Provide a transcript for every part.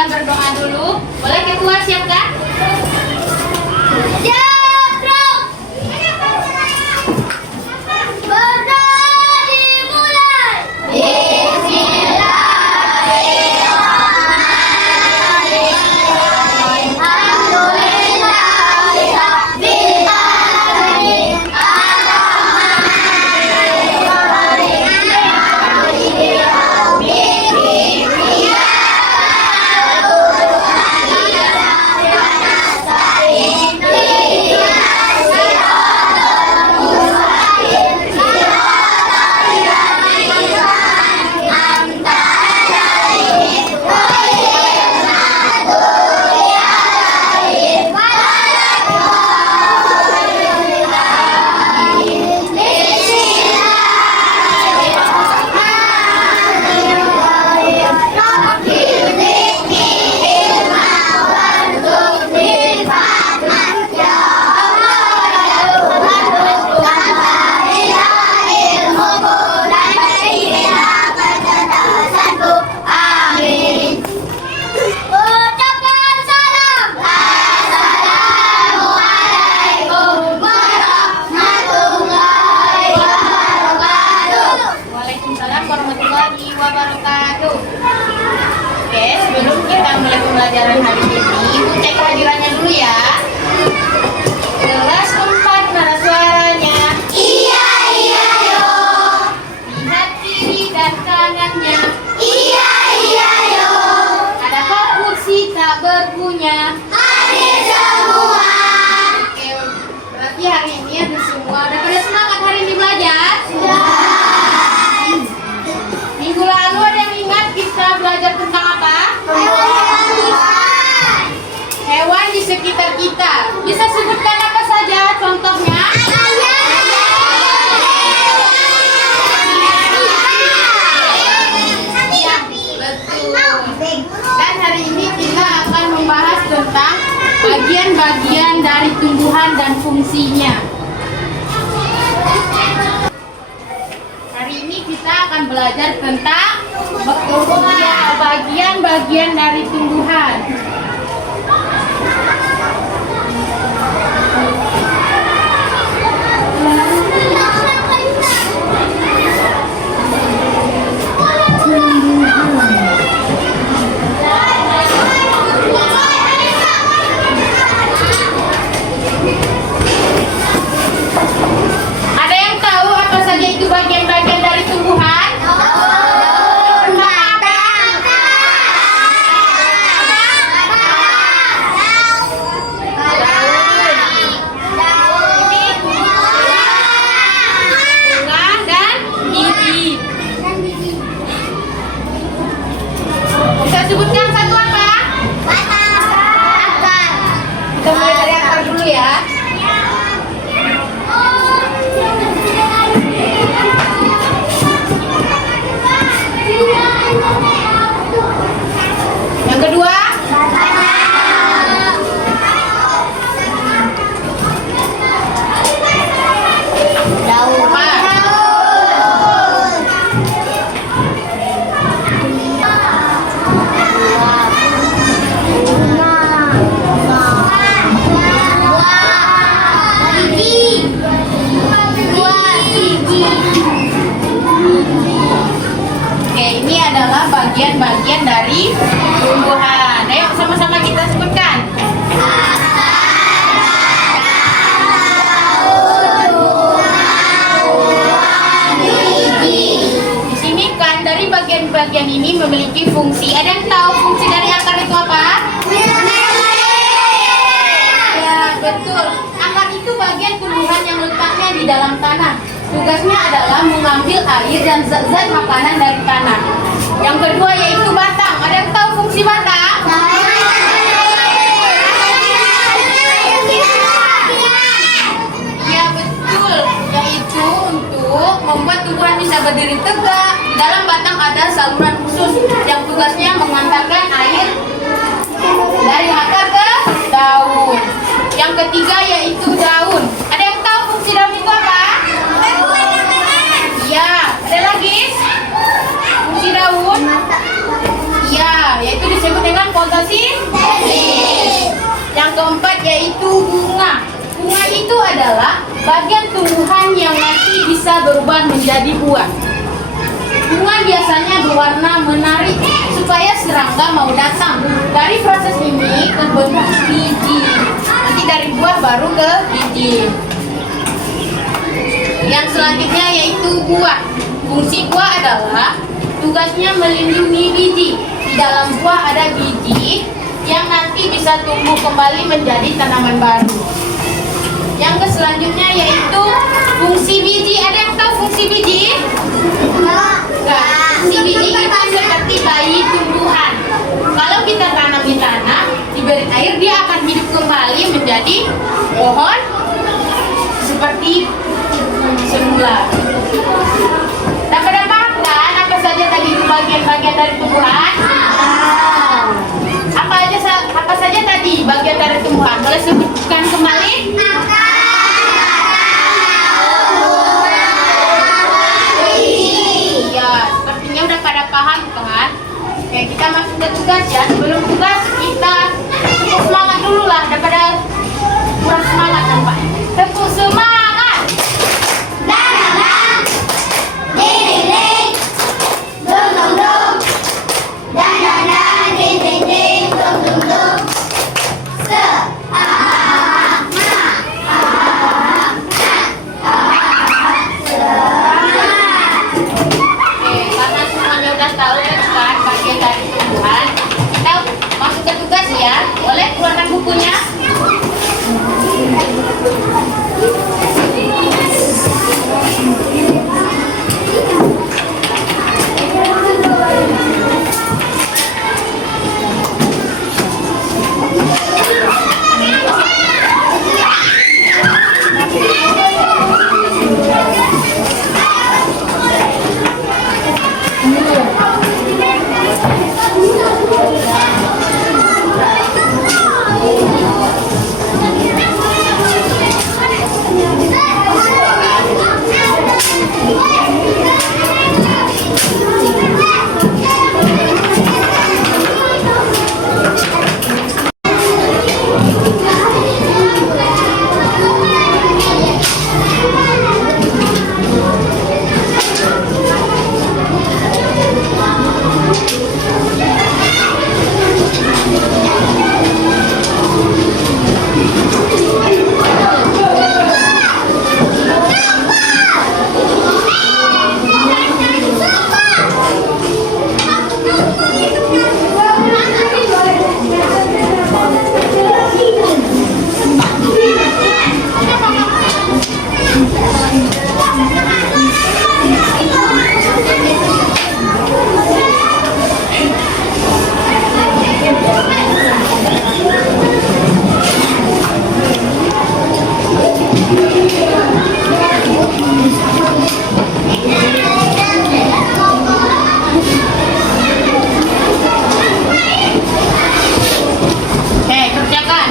kita berdoa dulu. Boleh ketua siapkan? Berdoa dimulai. Waalaikumsalam warahmatullahi wabarakatuh. Oke, sebelum kita mulai pembelajaran hari ini, Ibu cek kehadirannya dulu ya. Kelas 4 mana suaranya? Iya, iya, yo. Lihat kiri dan kanannya. Iya, iya, yo. Adakah kursi tak berpunya? Hadir semua. Oke, berarti hari ini ada semua. Udah pada semangat hari ini belajar? Minggu lalu ada yang ingat kita belajar tentang apa? Hewan di sekitar kita. Bisa sebutkan apa saja contohnya? Iya, betul. Dan hari ini kita akan membahas tentang bagian-bagian dari tumbuhan dan fungsinya. Hari ini kita akan belajar tentang bagian-bagian dari tumbuhan. Ada yang tahu apa saja itu bagian-bagian dari tumbuhan? Bunga dan bibit. Bisa sebutkan satu apa? Kita mulai dari akar dulu ya. Yang kedua? Daun. Oke, ini adalah bagian-bagian dari tumbuhan. Ayo sama-sama kita sebutkan. Di sini kan dari bagian-bagian ini memiliki fungsi. Ada yang tahu fungsi dari akar itu apa? Ya, betul. Akar itu bagian tumbuhan yang letaknya di dalam tanah. Tugasnya adalah mengambil air dan zat-zat makanan dari tanah. Yang kedua yaitu batang. Ada yang tahu fungsi batang? Ya, betul. Yaitu untuk membuat tumbuhan bisa berdiri tegak. Di dalam batang ada saluran khusus yang tugasnya mengantarkan air dari akar ke daun. Yang ketiga yaitu daun. Ada yang tahu fungsi daun itu apa? Ya, ada lagi fungsi daun? Ya, yaitu disebut dengan Fotosintesis. Yang keempat yaitu bunga. Bunga itu adalah bagian tumbuhan yang nanti bisa berubah menjadi buah. Bunga biasanya berwarna menarik supaya serangga mau datang. Dari proses ini terbentuk biji. Nanti dari buah baru ke biji. Yang selanjutnya yaitu buah. Fungsi buah adalah tugasnya melindungi biji. Di dalam buah ada biji yang nanti bisa tumbuh kembali menjadi tanaman baru. Yang selanjutnya yaitu fungsi biji. Ada yang tahu fungsi biji? Enggak. Fungsi biji itu seperti bayi tumbuhan. Kalau kita tanam di tanah, diberi air, dia akan hidup kembali menjadi pohon seperti semula. Dapat paham kan apa saja tadi itu bagian-bagian dari tumbuhan? Apa saja tadi bagian dari tumbuhan? Boleh sebutkan kembali? Ya, sepertinya udah pada paham kan? Oke, kita masuk ke tugas ya. Sebelum tugas kita tepuk semangat dulu lah, daripada kurang semangat nampaknya. Tepuk semangat. Danang, ding ding ding, dum dum dum. Danang, ding ding ding, dum dum dum. Se, Oke, karena semuanya udah tahu kan bagian dari tumbuhan, kita masuk ke tugas ya. Boleh keluarkan bukunya? Oke, kerjakan.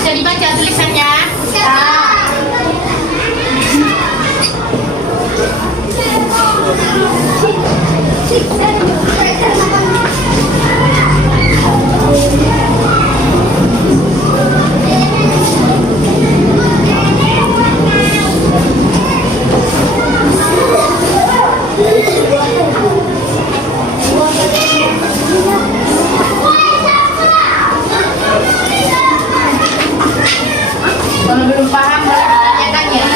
Bisa dibaca tulisannya? Kalau belum paham boleh ditanyakan ya.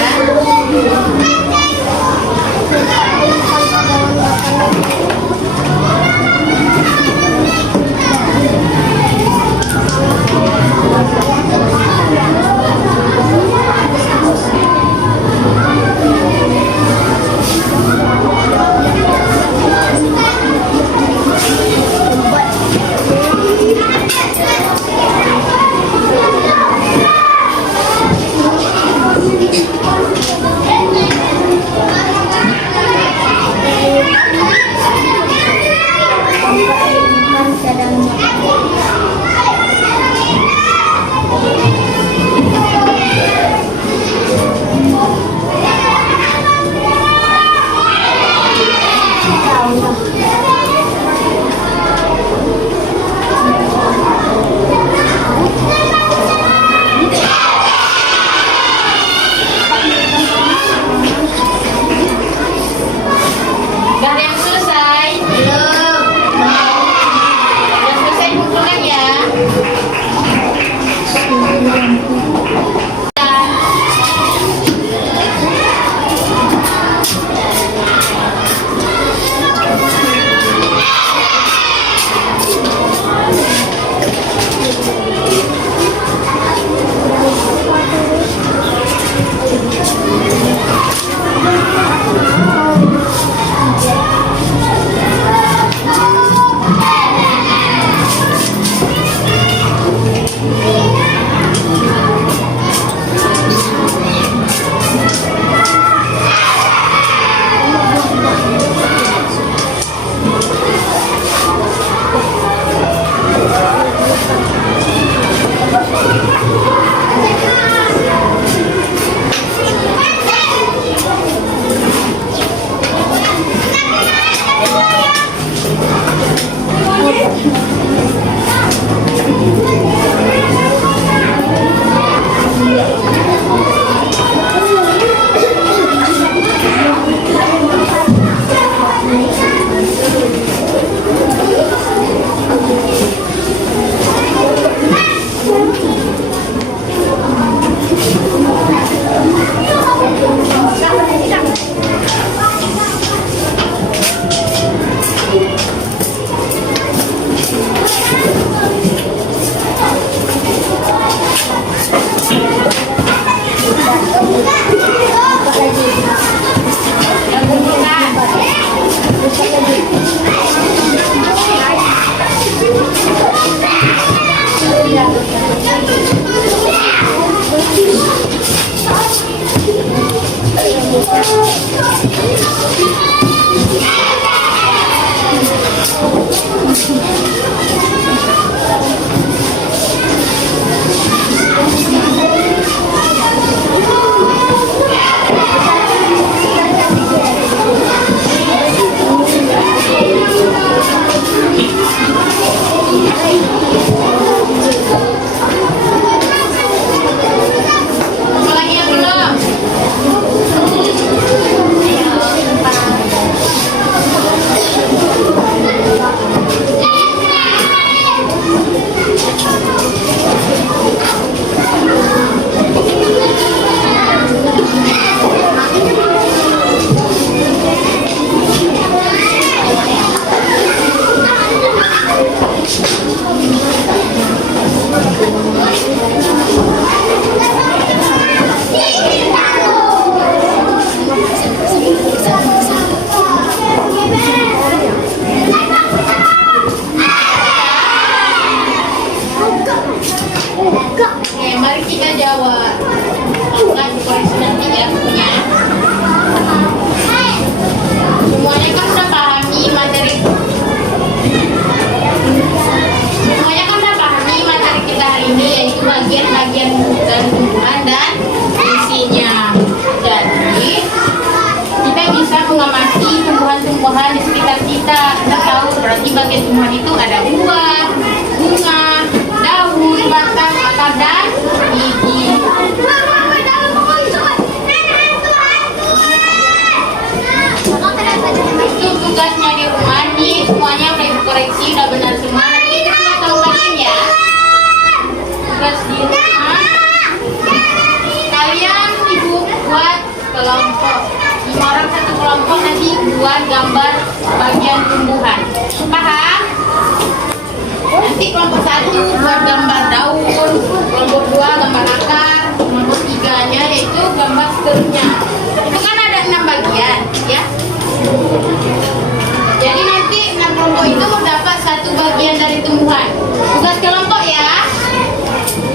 Yang kumpulan. Apa lagi yang belum? Oke, mari kita jawab. Akan dikoreksi nanti ya bukunya. Semuanya kan udah pahami materi. Semuanya kan udah pahami materi kita hari ini, yaitu bagian-bagian dan tumbuhan dan isinya. Jadi kita bisa mengamati tumbuhan-tumbuhan di sekitar kita. Kita tahu berarti bagian tumbuhan itu ada buah, bunga, daun, batang, akar dan biji. Itu tugasnya di rumah nih, semuanya udah dikoreksi, udah benar semua. Nanti kita tahu lagi ya. Tugas di rumah, kalian ibu buat kelompok. 5 orang satu kelompok, nanti buat gambar bagian tumbuhan. Paham? Nanti kelompok 1 buat gambar daun, kelompok 2 gambar akar, kelompok 3-nya yaitu gambar stemnya. Itu kan ada 6 bagian, ya. Jadi nanti 6 kelompok itu dapat 1 bagian dari tumbuhan. Tugas kelompok ya.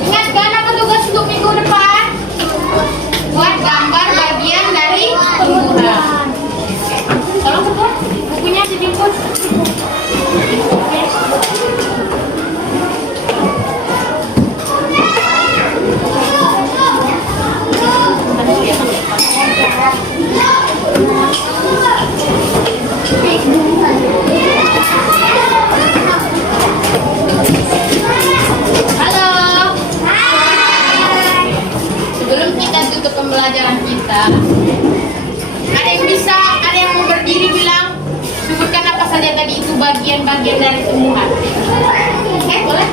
Ingat kan apa tugas untuk minggu depan? Buat gambar bagian dari tumbuhan. Tolong sebut bukunya dijemput. Halo. Sebelum kita tutup pembelajaran kita, ada yang bisa, ada yang mau berdiri bilang, sebutkan apa saja tadi itu bagian-bagian dari tumbuhan. Oke, boleh?